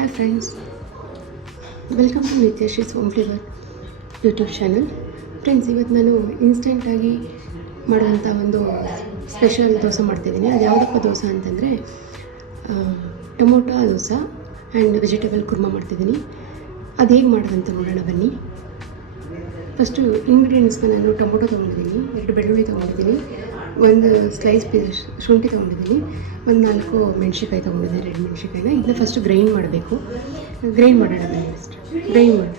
Hi friends, welcome to Nithyashree's home flavour YouTube channel. Friends, ಇವತ್ತು ನಾನು ಇನ್ಸ್ಟೆಂಟಾಗಿ ಮಾಡುವಂಥ ಒಂದು ಸ್ಪೆಷಲ್ ದೋಸೆ ಮಾಡ್ತಿದ್ದೀನಿ. ಅದು ಯಾವುದಪ್ಪ ದೋಸೆ ಅಂತಂದರೆ tomato dosa and vegetable kurma ಮಾಡ್ತಿದ್ದೀನಿ. ಅದು ಹೇಗೆ ಮಾಡೋದಂತ ನೋಡೋಣ ಬನ್ನಿ. ಫಸ್ಟು ಇಂಗ್ರೀಡಿಯೆಂಟ್ಸ್ನ ನಾನು ಟೊಮೊಟೊ ತೊಗೊಂಡಿದ್ದೀನಿ, 2 ಬೆಳ್ಳುಳ್ಳಿ ತೊಗೊಂಡಿದ್ದೀನಿ, 1 ಸ್ಲೈಸ್ ಪೀಸ್ ಶುಂಠಿ ತೊಗೊಂಡಿದ್ದೀನಿ, 4 ಮೆಣಸಿನ್ಕಾಯಿ ತೊಗೊಂಡಿದ್ದೀನಿ, ರೆಡ್ ಮೆಣಸಿನ್ಕಾಯಿನ. ಇದನ್ನ ಫಸ್ಟ್ ಗ್ರೈಂಡ್ ಮಾಡಬೇಕು. ಗ್ರೈಂಡ್ ಮಾಡೋಣ ಬನ್ನಿ. ಫಸ್ಟ್ ಗ್ರೈಂಡ್ ಮಾಡಿ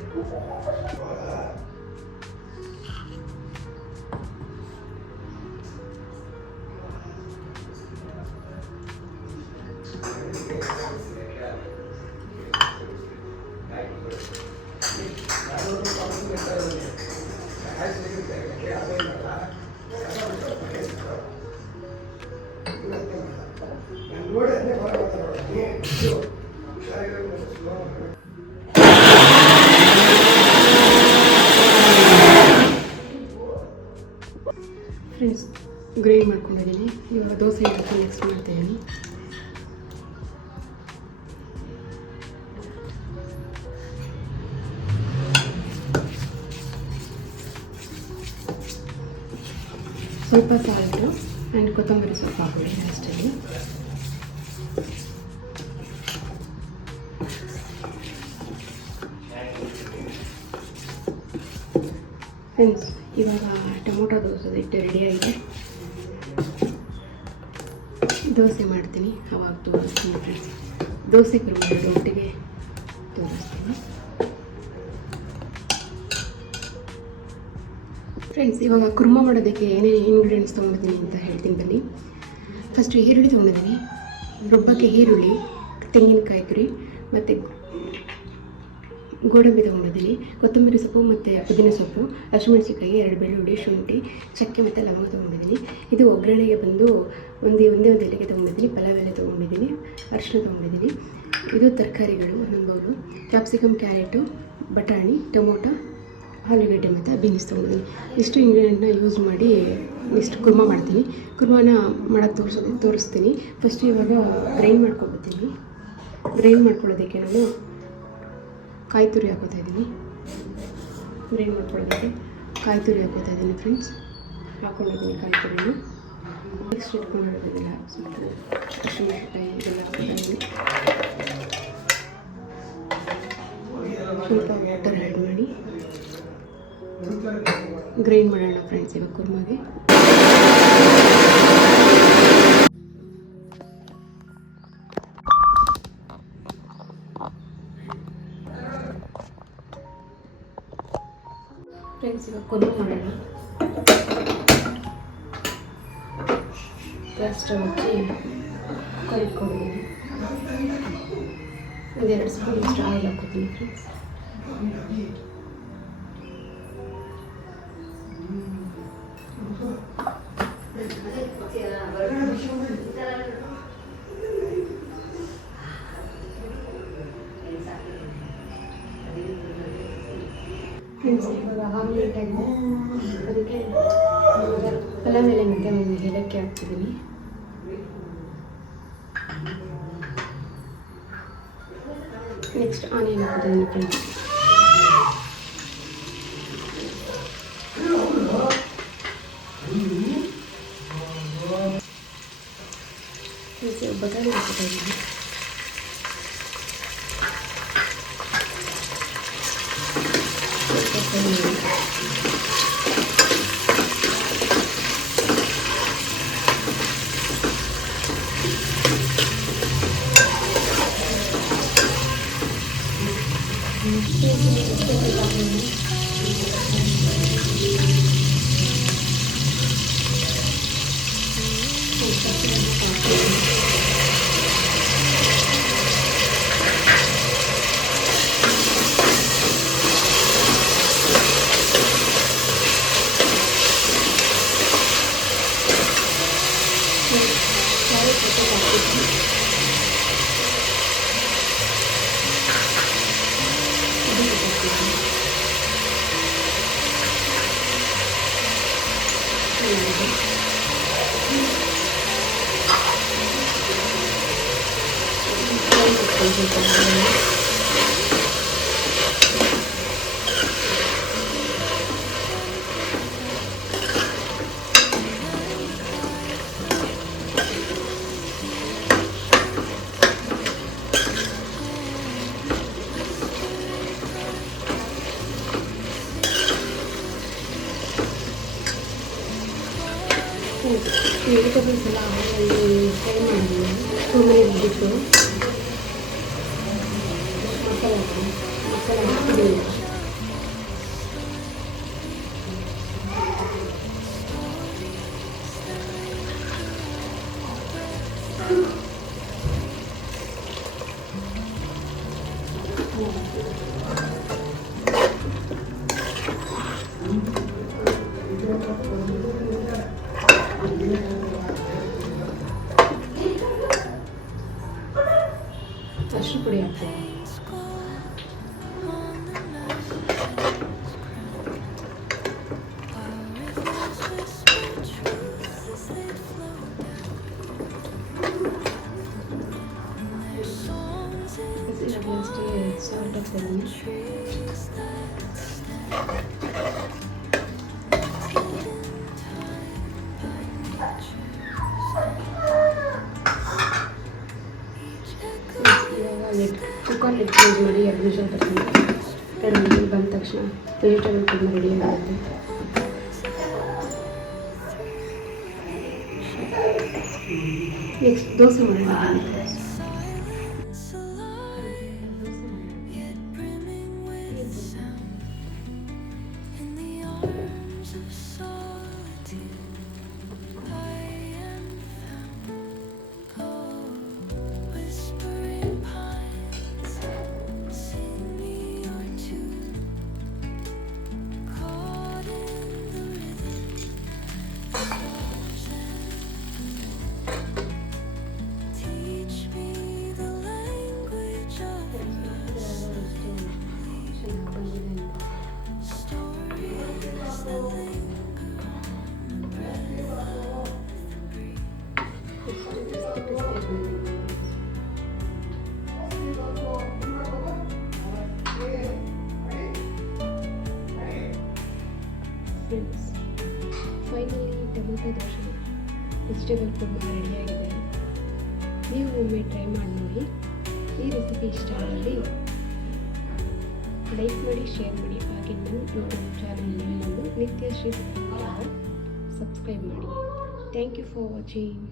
ಫ್ರೆಂಡ್ಸ್, ಗ್ರೈಂಡ್ ಮಾಡ್ಕೊಂಡಿದ್ದೀನಿ. ಇವಾಗ ದೋಸೆ ಹಾಕಿ ಮಿಕ್ಸ್ ಮಾಡ್ತಾಯಿದ್ದೀನಿ. ಸ್ವಲ್ಪ ಸಾಲ್ಟು ಆ್ಯಂಡ್ ಕೊತ್ತಂಬರಿ ಸೊಪ್ಪು ಹಾಕ್ಬಿಡಿ ಅಷ್ಟೇ. ಫ್ರೆಂಡ್ಸ್, ಇವಾಗ ಟೊಮೊಟೊ ದೋಸೆ ಹಿಟ್ಟು ರೆಡಿಯಾಗಿದೆ. ದೋಸೆ ಮಾಡ್ತೀನಿ, ಅವಾಗ ತೋರಿಸ್ತೀನಿ ಫ್ರೆಂಡ್ಸ್. ದೋಸೆ ಕುರ್ಮ ಒಟ್ಟಿಗೆ ತೋರಿಸ್ತೀನಿ. ಫ್ರೆಂಡ್ಸ್, ಇವಾಗ ಕುರ್ಮಾ ಮಾಡೋದಕ್ಕೆ ಏನೇನು ಇಂಗ್ರೀಡಿಯೆಂಟ್ಸ್ ತೊಗೊಂಡಿದ್ದೀನಿ ಅಂತ ಹೇಳ್ತೀನಿ ಬನ್ನಿ. ಫಸ್ಟು ಈರುಳ್ಳಿ ತೊಗೊಂಡಿದ್ದೀನಿ, ರುಬ್ಬಕ್ಕೆ ಈರುಳ್ಳಿ, ತೆಂಗಿನಕಾಯಿ ತುರಿ ಮತ್ತು ಗೋಡಂಬಿ ತೊಗೊಂಡಿದ್ದೀನಿ, ಕೊತ್ತಂಬರಿ ಸೊಪ್ಪು ಮತ್ತು ಪುದೀನ ಸೊಪ್ಪು, ಹಸಿಮೆಣಸಿನ್ಕಾಯಿ, 2 ಬೆಳ್ಳುಳ್ಳಿ, ಶುಂಠಿ, ಚಕ್ಕೆ ಮತ್ತು ಲವಂಗ ತೊಗೊಂಡಿದ್ದೀನಿ. ಇದು ಒಗ್ಗರಣೆಗೆ ಬಂದು ಒಂದೇ ಎಲೆಗೆ ತೊಗೊಂಡಿದ್ದೀನಿ, ಪಲಾವ್ ಎಲೆ ತೊಗೊಂಡಿದ್ದೀನಿ, ಅರಿಶಿನ ತೊಗೊಂಡಿದ್ದೀನಿ. ಇದು ತರಕಾರಿಗಳು 1 ಬೌಲು, ಕ್ಯಾಪ್ಸಿಕಮ್, ಕ್ಯಾರೆಟು, ಬಟಾಣಿ, ಟೊಮೊಟೊ, ಆಲೂಗಡ್ಡೆ ಮತ್ತು ಬೀನ್ಸ್ ತೊಗೊಂಡಿದ್ದೀನಿ. ಇಷ್ಟು ಇಂಗ್ರೀಡಿಯೆಂಟ್ನ ಯೂಸ್ ಮಾಡಿ ಇಷ್ಟು ಕುರ್ಮಾ ಮಾಡ್ತೀನಿ. ಕುರ್ಮಾನ ಮಾಡೋಕ್ಕೆ ತೋರಿಸ್ತೀನಿ. ಫಸ್ಟ್ ಇವಾಗ ಗ್ರೈಂಡ್ ಮಾಡ್ಕೊಳ್ತೀನಿ. ಗ್ರೈಂಡ್ ಮಾಡ್ಕೊಳ್ಳೋದಕ್ಕೆ ನಾನು ಕಾಯಿ ತುರಿ ಹಾಕೋತಾಯಿದ್ದೀನಿ. ಗ್ರೈಂಡ್ ಮಾಡ್ಕೊಳ್ಳೋದಕ್ಕೆ ಕಾಯಿ ತುರಿ ಹಾಕೋತಾಯಿದ್ದೀನಿ ಫ್ರೆಂಡ್ಸ್. ಹಾಕ್ಕೊಂಡಿದ್ದೀನಿ ಕಾಯಿ ತುರಿನ. ನೆಕ್ಸ್ಟ್ ಇಟ್ಕೊಂಡಿರೋದಿಲ್ಲ, ಸ್ವಲ್ಪ ಹಸಿಮೆಣಸಿನ್ಕಾಯಿ ಇದೆಲ್ಲ ಹಾಕೋತಾಯಿದ್ದೀನಿ. ಸ್ವಲ್ಪ ವಾಟರ್ ಆ್ಯಡ್ ಮಾಡಿ ಗ್ರೈಂಡ್ ಮಾಡೋಣ ಫ್ರೆಂಡ್ಸ್ ಇವಾಗ ಕುರ್ಮಾಗೆ. ಫ್ರೆಂಡ್ಸ್, ಇವಾಗ ಕುರ್ಮಾ ಮಾಡೋಣ. ಗ್ಯಾಸ್ ಸ್ಟವ್ ಹಚ್ಚಿ ಕುಕ್ಕರ್ ಇಟ್ಕೊಂಡಿದ್ದೀನಿ. 1-2 ಸ್ಪೂನ್ ಅಷ್ಟು ಆಯಿಲ್ ಹಾಕ್ಕೊತೀನಿ ಫ್ರೆಂಡ್ಸ್. ಫ್ರೆಂಡ್ಸ್, ಇವಾಗ ಆಮ್ಲೆಟ್ ಆಗಿದೆ. ಅದಕ್ಕೆ ಪಲಾವ್ ಎಲೆ ಮತ್ತು 1 ಏಲಕ್ಕಿ ಹಾಕ್ತಿದ್ದೀನಿ. ನೆಕ್ಸ್ಟ್ ಆನಿಯನ್ ಹಾಕ್ತಿದ್ದೀನಿ ಫ್ರೆಂಡ್ಸ್. ಬಟಾಣಿ ಹಾಕ್ತಾಯಿದ್ದೀನಿ. ವೆಜಿಟೇಬಲ್ಸ್ ಎಲ್ಲ ಆಮೇಲೆ ಫ್ರೈ ಮಾಡಿದ್ದೀನಿ. ಟೂ ಮಿನಿಟ್ ಬಿಟ್ಟು ಮಸಾಲೆ ಹಾಕಿದ್ದೀನಿ. ಅರಿಶಿನ ಪುಡಿ ಹಾಕ್ತೀನಿ. ಸಾಲ್ಟ್ ಹಾಕ್ತೀನಿ. ಕುಕ್ಕರ್ ಲಿಡ್ ಕ್ಲೋಸ್ ಮಾಡಿ 2 ನಿಮಿಷ ಬರ್ತೀನಿ. 2 ನಿಮಿಷ ಬಂದ ತಕ್ಷಣ ವೆಜಿಟೇಬಲ್ ಕುರ್ಮ ರೆಡಿ ಆಗುತ್ತೆ. ನೆಕ್ಸ್ಟ್ ದೋಸೆ ಮಾಡೋಣ. ಫ್ರೆಂಡ್ಸ್, ಫೈನಲಿ ಟೊಮೊಟೊ ದೋಸೆ ವೆಜಿಟೇಬಲ್ ಕುರ್ಮ ರೆಡಿಯಾಗಿದೆ. ನೀವು ಒಮ್ಮೆ ಟ್ರೈ ಮಾಡಿ ನೋಡಿ. ಈ ರೆಸಿಪಿ ಇಷ್ಟ ಆದಲ್ಲಿ ಲೈಕ್ ಮಾಡಿ, ಶೇರ್ ಮಾಡಿ, ಹಾಗೆ ನನ್ನ ಯೂಟ್ಯೂಬ್ ಚಾನಲ್ನಲ್ಲಿ ಒಂದು ನಿತ್ಯಶ್ರೀ ಸಬ್ಸ್ಕ್ರೈಬ್ ಮಾಡಿ. Thank you for watching.